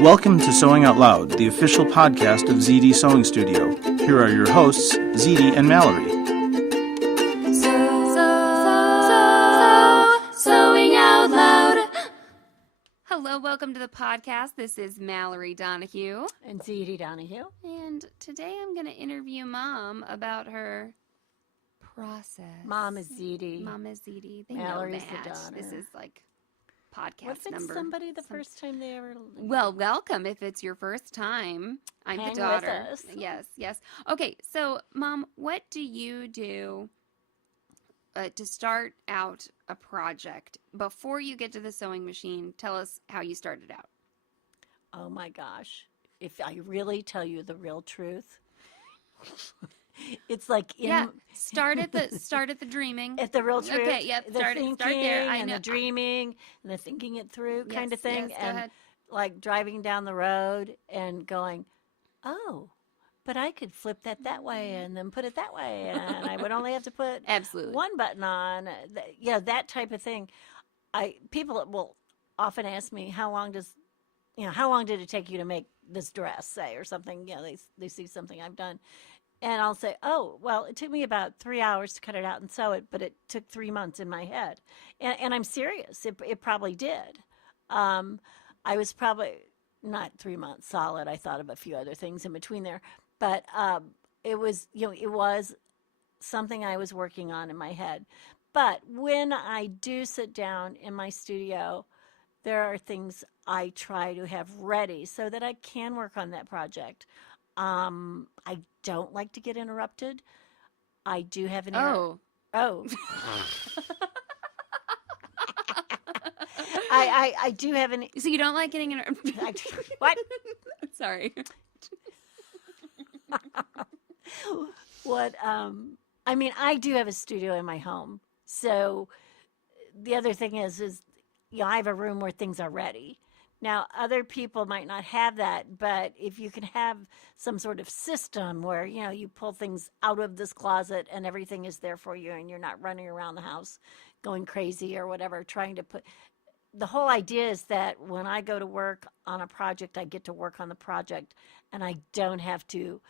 Welcome to Sewing Out Loud, the official podcast of Zede Sewing Studio. Here are your hosts, Zede and Mallory. Sewing Out Loud. Hello, welcome to the podcast. This is Mallory Donahue. And Zede Donahue. And today I'm going to interview Mom about her process. Mom is Zede. Mom is Zede. They Mallory's know that. the daughter. This is like podcast what if it's number. somebody the first time they ever... Well, welcome if it's your first time. I'm Hang the daughter. with us. Yes. Okay, so Mom, what do you do to start out a project? Before you get to the sewing machine, tell us how you started out. Oh my gosh. If I really tell you the real truth, it's like start at the dreaming. At the real truth. Okay, yep. The Start there. I know. The dreaming and the thinking it through kind of thing. Yes, go and ahead. like driving down the road and going, oh, but I could flip that way and then put it that way, and I would only have to put Absolutely one button on. That type of thing. People will often ask me, how long did it take you to make this dress, say, or something? They see something I've done. And I'll say, oh, well, it took me about 3 hours to cut it out and sew it, but it took 3 months in my head. And I'm serious. It probably did. I was probably not 3 months solid. I thought of a few other things in between there. But it was something I was working on in my head. But when I do sit down in my studio, there are things I try to have ready so that I can work on that project. I don't like to get interrupted. I do have an Oh. I do have an. So you don't like getting interrupted? What? Sorry. What? I do have a studio in my home. So the other thing is I have a room where things are ready. Now, other people might not have that, but if you can have some sort of system where, you pull things out of this closet and everything is there for you and you're not running around the house going crazy or whatever, trying to put... The whole idea is that when I go to work on a project, I get to work on the project and I don't have to,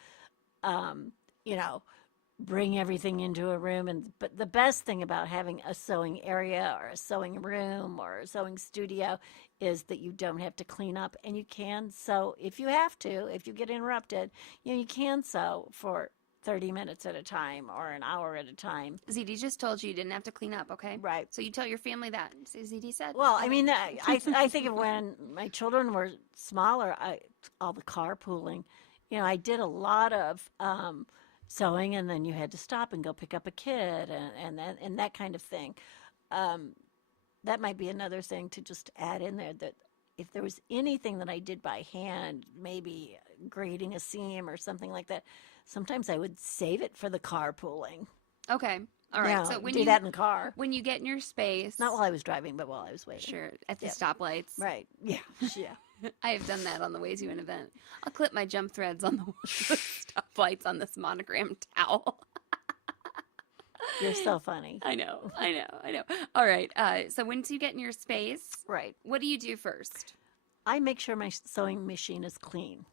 bring everything into a room. But the best thing about having a sewing area or a sewing room or a sewing studio is that you don't have to clean up, and you can sew if you have to. If you get interrupted, you can sew for 30 minutes at a time or an hour at a time. Zede just told you didn't have to clean up, okay? Right. So you tell your family that. So Zede said. Well, I think of when my children were smaller, all the carpooling, I did a lot of sewing, and then you had to stop and go pick up a kid and that kind of thing. That might be another thing to just add in there, that if there was anything that I did by hand, maybe grading a seam or something like that, sometimes I would save it for the carpooling. Okay. All right. So when do that in the car. When you get in your space. Not while I was driving, but while I was waiting. Sure. At the stoplights. Right. Yeah. I have done that on the way to an event. I'll clip my jump threads on the stoplights on this monogrammed towel. You're so funny. I know. All right. So once you get in your space, right, what do you do first? I make sure my sewing machine is clean.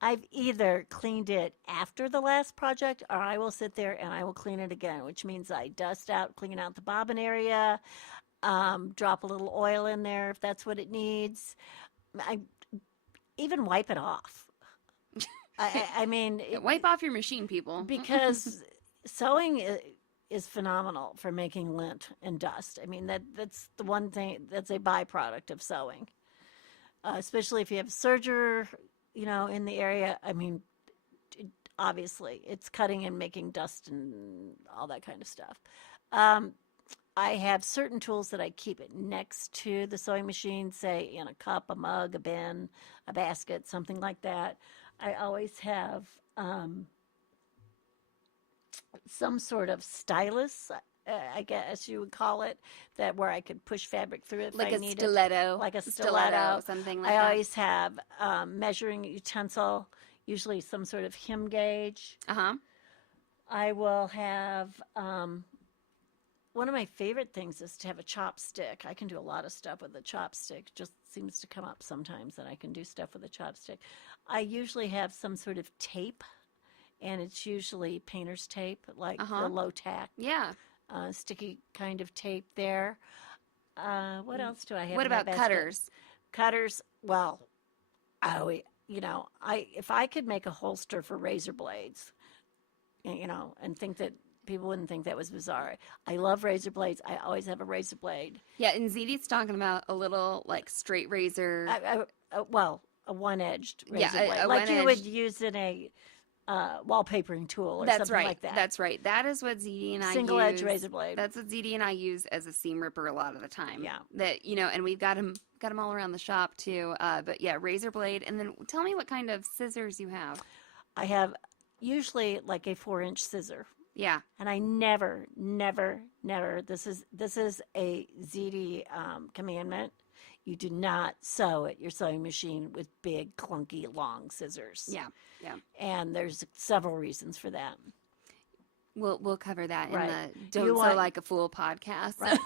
I've either cleaned it after the last project, or I will sit there and I will clean it again, which means I dust out, clean out the bobbin area, drop a little oil in there if that's what it needs. I even wipe it off. Wipe off your machine, people. Because sewing is phenomenal for making lint and dust. That's the one thing that's a byproduct of sewing, especially if you have a serger, in the area. Obviously, it's cutting and making dust and all that kind of stuff. I have certain tools that I keep it next to the sewing machine, say in a cup, a mug, a bin, a basket, something like that. I always have some sort of stylus, I guess you would call it, that where I could push fabric through it if I needed. Like a stiletto, something like that. I always have measuring utensil, usually some sort of hem gauge. Uh-huh. I will have one of my favorite things is to have a chopstick. I can do a lot of stuff with a chopstick. Just seems to come up sometimes that I can do stuff with a chopstick. I usually have some sort of tape, and it's usually painter's tape, like the low tack, Yeah. sticky kind of tape there. What else do I have? What in that about basket? cutters? Cutters. Well, if I could make a holster for razor blades, and think that people wouldn't think that was bizarre. I love razor blades. I always have a razor blade. Yeah, and Zede's talking about a little like straight razor. A one-edged razor Yeah, blade, a like you would one-edged. use in a wallpapering tool or That's something right. like that. That's right. That is what Zede and I Single-edge use. razor blade. That's what Zede and I use as a seam ripper a lot of the time. Yeah. That and we've got them all around the shop too. But yeah, razor blade. And then tell me what kind of scissors you have. I have usually like a 4-inch scissor. Yeah. And I never, this is a ZD commandment. You do not sew at your sewing machine with big, clunky, long scissors. Yeah. Yeah. And there's several reasons for that. We'll cover that Right. in the Don't You Sew want- Like a Fool podcast. Right.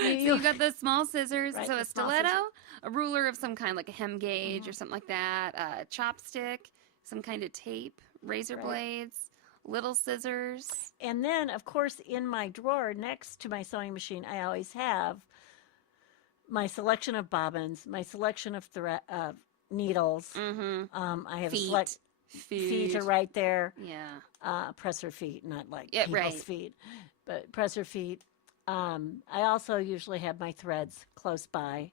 So you've got the small scissors, Right, so the a small stiletto, scissors. a ruler of some kind, like a hem gauge or something like that, a chopstick, some kind of tape, razor Right. blades, little scissors. And then, of course, in my drawer next to my sewing machine, I always have my selection of bobbins, my selection of needles. Mm-hmm. I have Feet. feet are right there. Yeah. Presser feet, not like Yeah, people's right. feet, but presser feet. I also usually have my threads close by.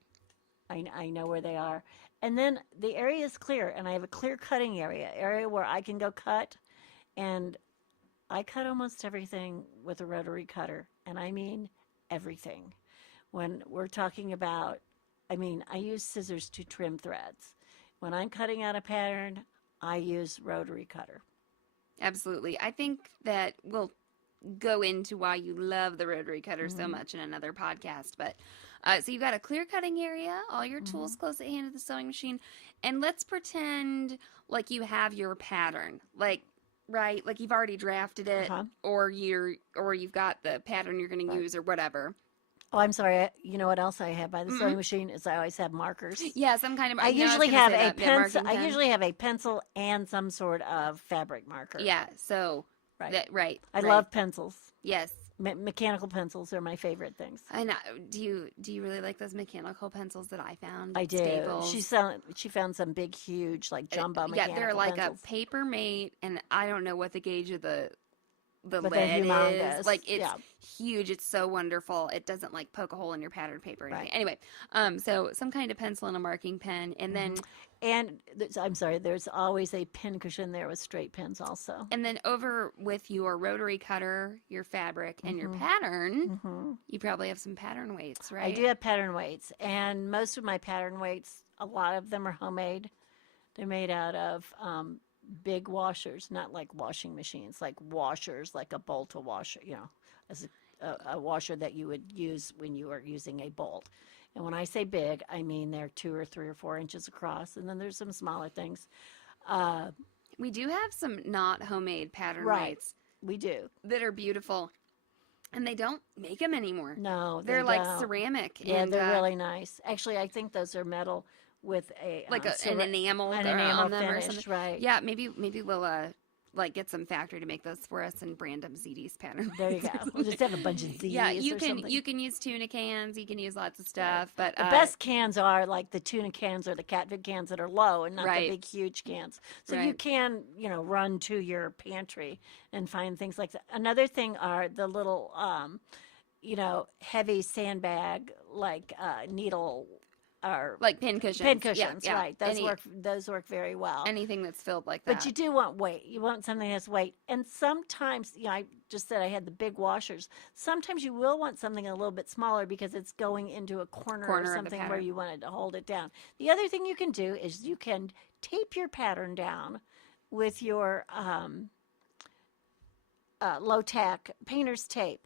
I know where they are. And then the area is clear, and I have a clear cutting area where I can go cut. And I cut almost everything with a rotary cutter, and I mean everything. When we're talking about, I use scissors to trim threads. When I'm cutting out a pattern, I use rotary cutter. Absolutely. I think that we'll go into why you love the rotary cutter so much in another podcast. But so you've got a clear cutting area, all your tools close at hand at the sewing machine, and let's pretend like you have your pattern, like you've already drafted it, or you've got the pattern you're going to use or whatever. Oh, I'm sorry. You know what else I have by the sewing machine is I always have markers. Yeah, some kind of. I usually have a pencil. I usually have a pencil and some sort of fabric marker. Yeah. So. Right. I love pencils. Yes. Mechanical pencils are my favorite things. I know. Do you really like those mechanical pencils that I found? I do. Staples? She found some big, huge, like jumbo mechanical Yeah, they're like pencils. a paper mate, and I don't know what the gauge of the But lead they're is. humongous. Like it's huge. It's so wonderful. It doesn't like poke a hole in your patterned paper or anything. Anyway, so some kind of pencil and a marking pen, and then. And I'm sorry, there's always a pin cushion there with straight pins also. And then over with your rotary cutter, your fabric, and your pattern, you probably have some pattern weights, right? I do have pattern weights, and most of my pattern weights, a lot of them are homemade. They're made out of big washers, not like washing machines, like washers, like a bolt washer, as a washer that you would use when you are using a bolt. And when I say big, I mean they're 2 or 3 or 4 inches across, and then there's some smaller things. We do have some not homemade pattern weights. We do. That are beautiful. And they don't make them anymore. No, they're they like don't. ceramic. Yeah, and, they're really nice. Actually, I think those are metal with a an enamel an on enamel them or finish, something. right? Yeah, maybe we'll get some factory to make those for us and brand them Zede's pattern. There you go. We'll just have a bunch of Z's. Yeah, you or can something. you can use tuna cans. You can use lots of stuff, but The best cans are like the tuna cans or the catfish cans that are low and not the big, huge cans. So you can, run to your pantry and find things like that. Another thing are the little, heavy sandbag, like needle or like pin cushions. Pin cushions, yeah. right. Those work very well. Anything that's filled like that. But you do want weight. You want something that has weight. And sometimes, I just said I had the big washers. Sometimes you will want something a little bit smaller because it's going into a corner of or the something where pattern. you wanted to hold it down. The other thing you can do is you can tape your pattern down with your low tack painter's tape.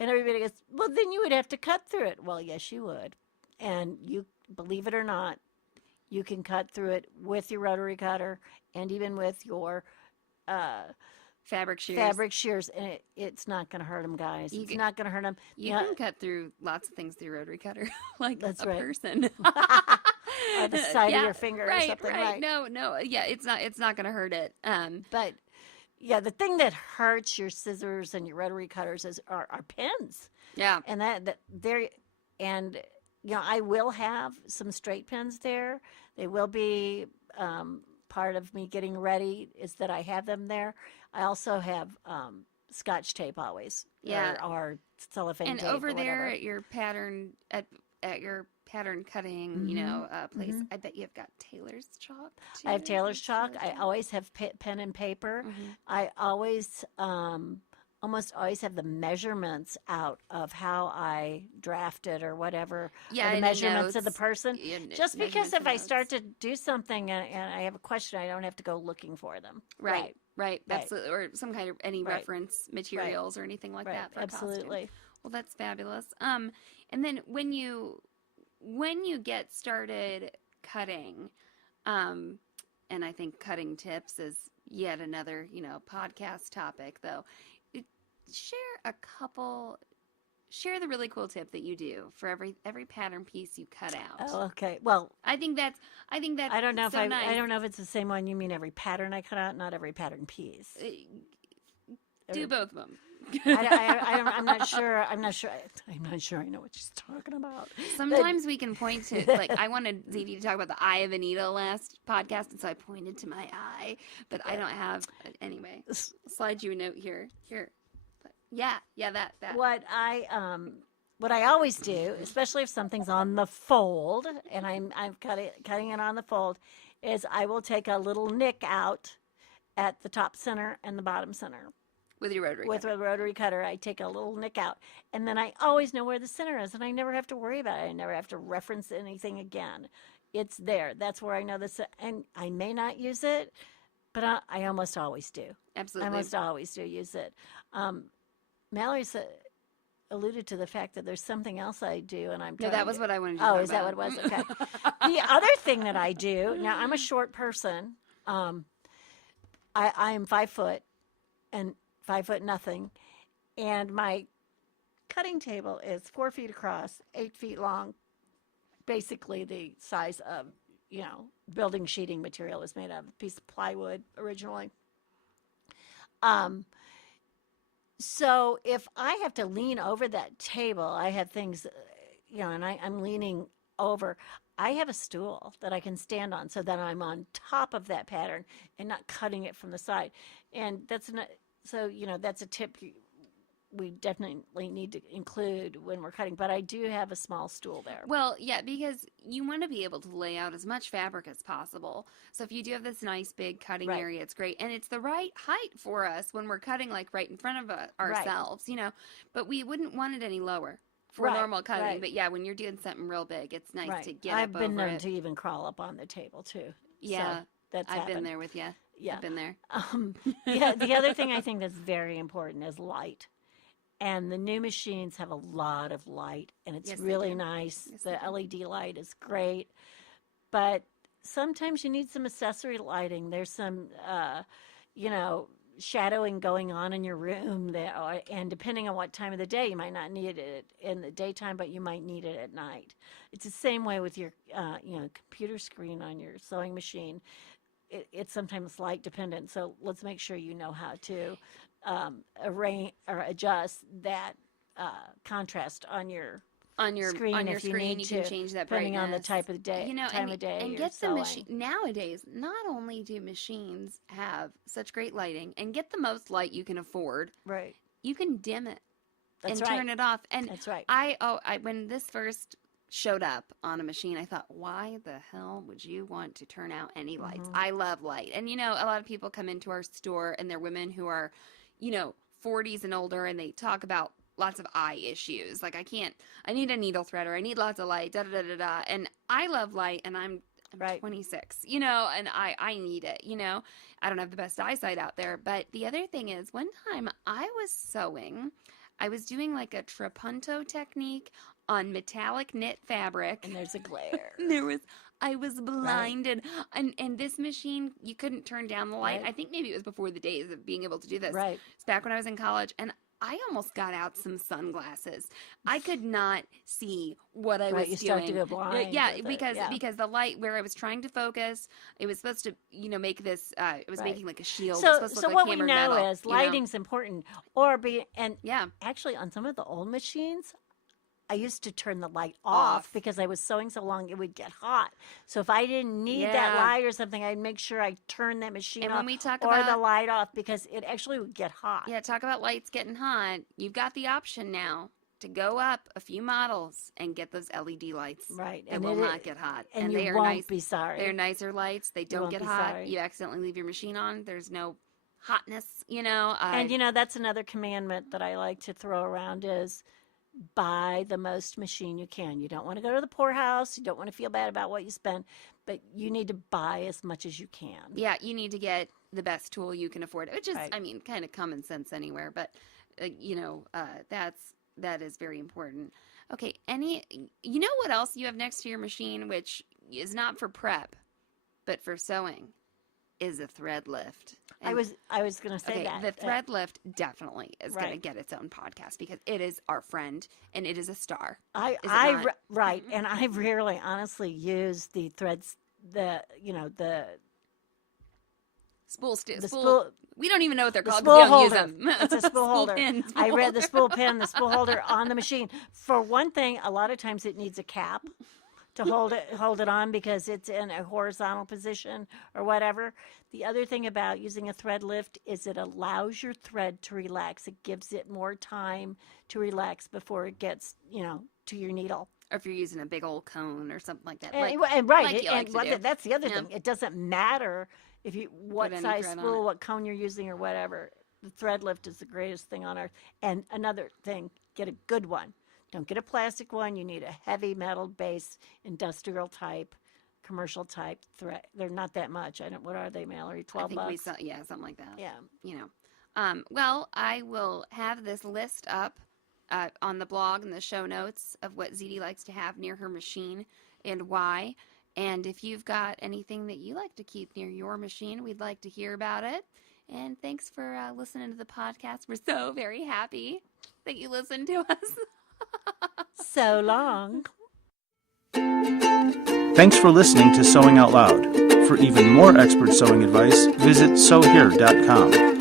And everybody goes, well, then you would have to cut through it. Well, yes, you would. And you, believe it or not, you can cut through it with your rotary cutter and even with your fabric shears. Fabric shears, and it's not going to hurt them, guys. It's not going to hurt them. You can cut through lots of things through rotary cutter, like That's a right. person. Or the side of your finger or something. Right. No. Yeah, it's not going to hurt it. But yeah, the thing that hurts your scissors and your rotary cutters are pins. Yeah. And that they're, and I will have some straight pins there. They will be part of me getting ready is that I have them there. I also have Scotch tape always. Yeah. Or cellophane and tape. over or there whatever. at your pattern at your pattern cutting, place. I bet you've got Taylor's chalk. Too. I have Taylor's chalk. I always have pen and paper. I always, almost always have the measurements out of how I drafted or whatever. Yeah, or the and measurements of the notes. person. Yeah, Just because measurements if and I notes. start to do something and I have a question, I don't have to go looking for them. Right. Absolutely. Or some kind of any Right. reference materials or anything like that for a costume. Absolutely. Well, that's fabulous. And then when you get started cutting, and I think cutting tips is yet another, podcast topic though. Share the really cool tip that you do for every pattern piece you cut out. Oh, okay. Well, I think that's I don't know so nice. I don't know if it's the same one. You mean every pattern I cut out, not every pattern piece. Do both of them. I'm not sure. I'm not sure I know what she's talking about. Sometimes we can point to, like, I wanted Zede to talk about the eye of a needle last podcast, and so I pointed to my eye, but I don't have, anyway, I'll slide you a note here. But yeah, that. What I always do, especially if something's on the fold, and I'm cutting it on the fold, is I will take a little nick out at the top center and the bottom center. With your rotary With cutter. a rotary cutter, I take a little nick out, and then I always know where the center is, and I never have to worry about it. I never have to reference anything again. It's there. That's where I know this, and I may not use it, but I almost always do. Absolutely. I almost always do use it. Mallory alluded to the fact that there's something else I do, and I'm No, that was what I wanted to Oh, talk is that what about. it was? Okay. The other thing that I do, now I'm a short person. I am 5 foot and 5 foot nothing. And my cutting table is 4 feet across, 8 feet long, basically the size of, building sheeting material is made of a piece of plywood originally. So if I have to lean over that table, I have things, and I'm leaning over. I have a stool that I can stand on so that I'm on top of that pattern and not cutting it from the side. And that's that's a tip we definitely need to include when we're cutting. But I do have a small stool there. Well, yeah, because you want to be able to lay out as much fabric as possible. So if you do have this nice big cutting Right. area, it's great. And it's the right height for us when we're cutting, like, right in front of ourselves, But we wouldn't want it any lower for Right, normal cutting. right. But, yeah, when you're doing something real big, it's nice Right. to get I've up been over known it. to even crawl up on the table too. Yeah, So that's I've been happened. there with you. Yeah. I've been there. The other thing I think that's very important is light. And the new machines have a lot of light, and it's Yes, they really do. nice. Yes, The they do. LED light is great, but sometimes you need some accessory lighting. There's some, shadowing going on in your room there, and depending on what time of the day, you might not need it in the daytime, but you might need it at night. It's the same way with your, computer screen on your sewing machine. It's sometimes light dependent, so let's make sure you know how to arrange or adjust that contrast on your screen your if you screen, need you can to, change that depending on the brightness. type of day, time of day. And you're get the sewing. machine nowadays. Not only do machines have such great lighting, and get the most light you can afford, Right. you can dim it That's and right. turn it off. And That's right. I when this first showed up on a machine, I thought, why the hell would you want to turn out any lights? Mm-hmm. I love light. And, a lot of people come into our store, and they're women who are, 40s and older, and they talk about lots of eye issues. Like, I need a needle threader. I need lots of light, da-da-da-da-da. And I love light, and I'm Right. 26, and I need it, I don't have the best eyesight out there. But the other thing is, one time I was sewing, I was doing like a trapunto technique on metallic knit fabric. And there's a glare. There was I was blinded. And this machine, you couldn't turn down the light. Right. I think maybe it was before the days of being able to do this. Right. It's back when I was in college, and I almost got out some sunglasses. I could not see what I was you doing. start to go blind. Yeah, with it. because Yeah. because the light where I was trying to focus, it was supposed to make this. It was Right. making like a shield. It was So, supposed to so look what like we hammered know metal, is lighting's important, or yeah. actually on some of the old machines, I used to turn the light off because I was sewing so long it would get hot. So if I didn't need that Yeah. light or something, I'd make sure I turned that machine And off when we talk or the about light off because it actually would get hot. Yeah, talk about lights getting hot. You've got the option now to go up a few models and get those LED lights. Right. That And will it- not get hot. And they you are won't nice. be sorry. They're nicer lights. They don't won't get be hot. sorry. You accidentally leave your machine on. There's no hotness, And that's another commandment that I like to throw around is buy the most machine you can. You don't want to go to the poorhouse. You don't want to feel bad about what you spend, but you need to buy as much as you can. Yeah, you need to get the best tool you can afford, which is, Right. I mean, kind of common sense anywhere, but, that is very important. Okay, you know what else you have next to your machine, which is not for prep, but for sewing, is a thread lift. I was going to say Okay, that. the thread lift definitely is going to Right. get its own podcast because it is our friend and it is a star. I Is it not? right, and I rarely honestly use the threads, the Spool. spool. We don't even know what they're The called spool because we don't use holder. them. It's a spool holder. Pin, I read the spool holder. pin, the spool holder on the machine. For one thing, a lot of times it needs a cap to hold it on because it's in a horizontal position or whatever. The other thing about using a thread lift is it allows your thread to relax. It gives it more time to relax before it gets, to your needle. Or if you're using a big old cone or something like that. And like you like to do. that's the other Yeah. thing. It doesn't matter what any size thread on spool, it. what cone you're using, or whatever. The thread lift is the greatest thing on earth. And another thing, get a good one. Don't get a plastic one. You need a heavy metal base, industrial type, commercial type thread. They're not that much. What are they, Mallory? I think $12? we saw, something like that. Yeah. Well, I will have this list up on the blog and the show notes of what Zede likes to have near her machine and why. And if you've got anything that you like to keep near your machine, we'd like to hear about it. And thanks for listening to the podcast. We're so very happy that you listened to us. So long. Thanks for listening to Sewing Out Loud. For even more expert sewing advice, visit sewhere.com.